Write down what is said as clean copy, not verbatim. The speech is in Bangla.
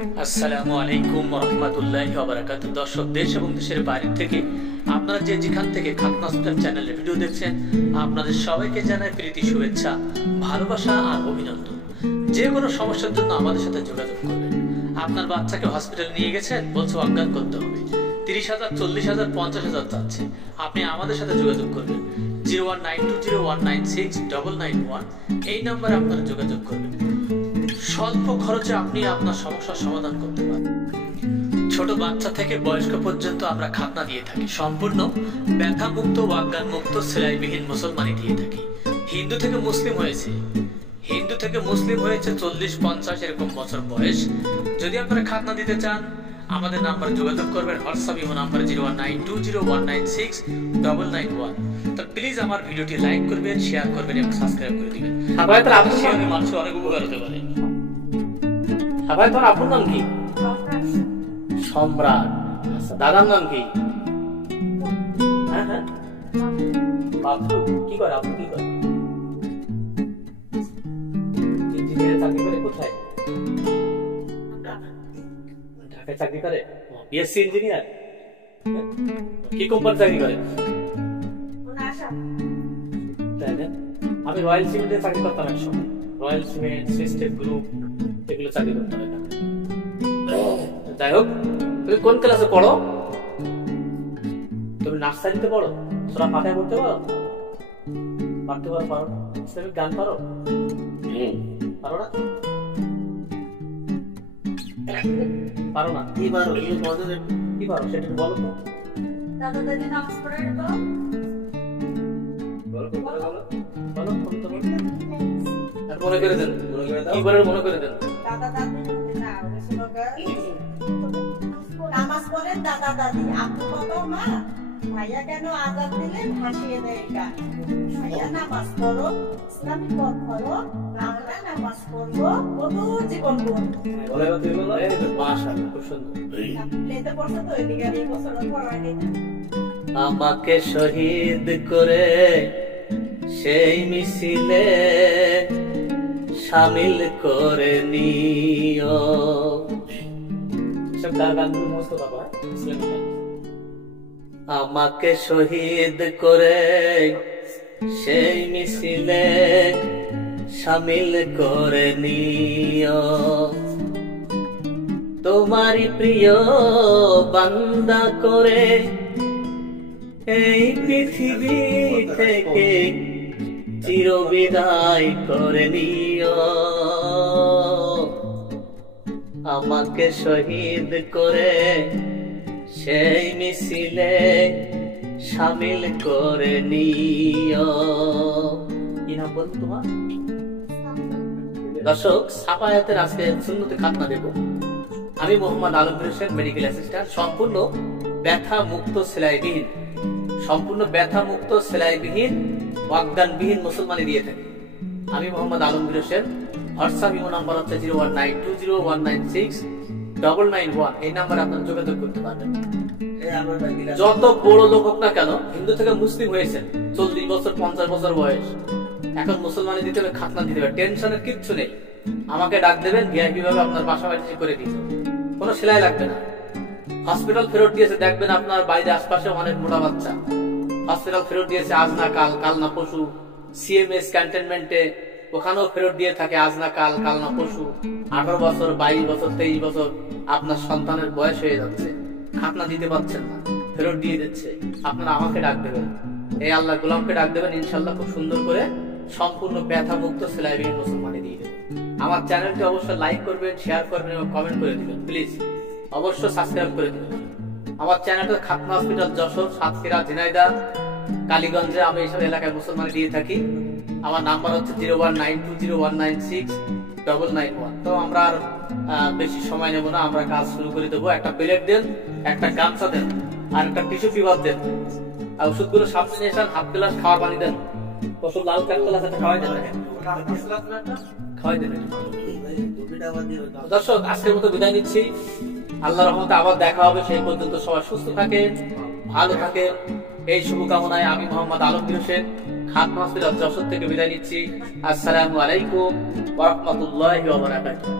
আসসালামু আলাইকুম ওয়া রাহমাতুল্লাহি ওয়া বারাকাতুহু। দর্শক, দেশ এবং দেশের বাইরে থেকে আপনারা যেখান থেকে খাতনা হসপিটাল চ্যানেলের ভিডিও দেখছেন, আপনাদের সবাইকে জানাই প্রীতি শুভেচ্ছা, ভালোবাসা আর অভিনন্দন। যে কোনো সমস্যার জন্য আমাদের সাথে যোগাযোগ করবেন। আপনার বাচ্চাকে হসপিটালে নিয়ে গেছেন, বলছে অজ্ঞান করতে হবে, 30,000, 40,000, 50,000 চাচ্ছে, আপনি আমাদের সাথে যোগাযোগ করবেন। 0192019691 এই নম্বরে আপনারা যোগাযোগ করবেন। স্বল্প খরচে আপনি আপনার সমস্যার সমাধান করতে পারেন। ছোট বাচ্চা থেকে বয়স্ক পর্যন্ত আমরা খাতনা দিয়ে থাকি। সম্পূর্ণ ব্যথা মুক্ত, অজ্ঞান মুক্ত, সেলাইবিহীন মুসলমানি দিয়ে থাকি। হিন্দু থেকে মুসলিম হয়েছে 40-50 এরকম বছর বয়স। যদি আপনারা খাতনা দিতে চান, আমাদের নাম্বারে যোগাযোগ করবেন। WhatsApp imo number 0192019691। তো প্লিজ আমার ভিডিওটি লাইক করবেন, শেয়ার করবেন এবং সাবস্ক্রাইব করে দিবেন। মানুষের অনেক উপকার হতে পারে। আপনার নাম কি? সম্রাট। আচ্ছা, দাদার নাম কি? হ্যাঁ, বাবু কি করে? আপনি কি করে? ইঞ্জিনিয়ার চাকরি করে। কোথায়? ঢাকায় চাকরি করে। BSc engineer. কি কোম্পানি চাকরি করে? আমি রয়্যাল সিমেন্টে চাকরি করতাম এক সময়। রয়্যাল সিমেন্ট, সিস্টেম গ্রুপ, এগুলো চাকরি করতে হবে। যাই হোক, তুমি কোন ক্লাসে পড়ো? তুমি নার্সারিতে পড়ো? তোরা পাঠায় পড়তে পারো? পারো? ইসলামিক গান পারো? পারো না? পারো না? কি পারো সেটা বলো তো। দাদা দাদি নামাজ পড়ে তো মনে করে দেন। কি বলে মনে করে দেন? দাদা দাদি নামাজ পড়েন, দাদা দাদি আপু বাবা মা ভাইয়া কেন আজাদ দিলেন, হাসিয়ে দেয় গান। ভাইয়া নামাজ পড়ো, ইসলামিক পথ ধরো, আমরা নামাজ পড়বো, বধু জীবন আমাকে শহীদ করে সেই মিছিলে শামিল করে নিও। আমাকে শহীদ করে সেই মিছিলে শামিল করে নিও। তোমারই প্রিয় বান্দা করে এই পৃথিবী থেকে চিরবিদায় করে নিও। আমাকে শহীদ করে সেই মিছিলে শামিল করে নিও। কি নাম বল তোমার? দর্শক, সাফায়াতের আজকে সুন্নতে খাতনা দেব। আমি মোহাম্মদ আলমগীর হোসেন, মেডিকেল অ্যাসিস্ট্যান্ট। সম্পূর্ণ ব্যথা মুক্ত, সেলাইবিহীন, অজ্ঞানবিহীন মুসলমানি দিয়ে থাকি। আমি Mohammad Alamgir Hossain. WhatsApp imo number হচ্ছে 0192019691। এই নাম্বারে আপনারা যোগাযোগ করতে পারবেন। যত বড় লোক হোক না কেন, হিন্দু থেকে মুসলিম হয়েছেন, 40 বছর 50 বছর বয়স, এখন মুসলমানি দিতে হবে, খাতনা দিতে হবে। টেনশনের কিচ্ছু নেই। আমাকে ডাক দেবেন, ভিআইপি ভাবে আপনার বাসা বাড়ি করে দিতে হবে। কোনো সেলাই লাগবে না। হসপিটাল ফেরত দিয়েছে, দেখবেন আপনার বাড়ির আশপাশে অনেক মোটা বাচ্চা হসপিটাল ফেরত দিয়েছে, আজ না কাল, কাল না পশু। সিএমএস ক্যান্টনমেন্টে ওখানেও ফেরত দিয়ে থাকে, আজ না কাল, কাল না পশু। 18 বছর, 22 বছর, 23 বছর আপনার সন্তানের বয়স হয়ে যাচ্ছে, খাতনা দিতে পারছেন না, ফেরত দিয়ে দিচ্ছে। আপনারা আমাকে ডাক দেবেন, এই আল্লাহ গোলামকে ডাক দেবেন, ইনশাল্লাহ খুব সুন্দর করে সম্পূর্ণ ব্যথা মুক্ত সেলাইবিহীন মুসলমানি দিয়ে দেবেন। আমার চ্যানেলটি অবশ্যই লাইক করবেন, শেয়ার করবেন এবং কমেন্ট করে দিবেন। প্লিজ অবশ্যই সাবস্ক্রাইব করে দিবেন। আমার চ্যানেলটা খাতনা হসপিটাল যশোর, সাতক্ষীরা, ঝিনাইদহ, কালীগঞ্জে আমি এইসব এলাকায় মুসলমানি দিয়ে থাকি। আমার নাম্বার হচ্ছে 0192019691। তো আমরা আর বেশি সময় নেব না, আমরা কাজ শুরু করে দেবো। একটা প্লেট দেন, একটা গামছা দেন, আর একটা টিস্যু পেপার দেন। আর ওষুধগুলো সামনে নিয়ে এসে হাফ গ্লাস খাওয়ার পানি দেন। ওষুধ লাল কাঠ গ্লাস একটা খাওয়াই দেন। দর্শক, আজকের মতো বিদায় নিচ্ছি। আল্লাহর রহমতে আবার দেখা হবে। সেই পর্যন্ত সবাই সুস্থ থাকেন, ভালো থাকেন, এই শুভকামনায় আমি মোহাম্মদ আলমগীর হোসেন খাতনা হসপিটাল যশোর থেকে বিদায় নিচ্ছি। আসসালামু আলাইকুম ওয়া রাহমাতুল্লাহি ওয়া বারাকাতুহু।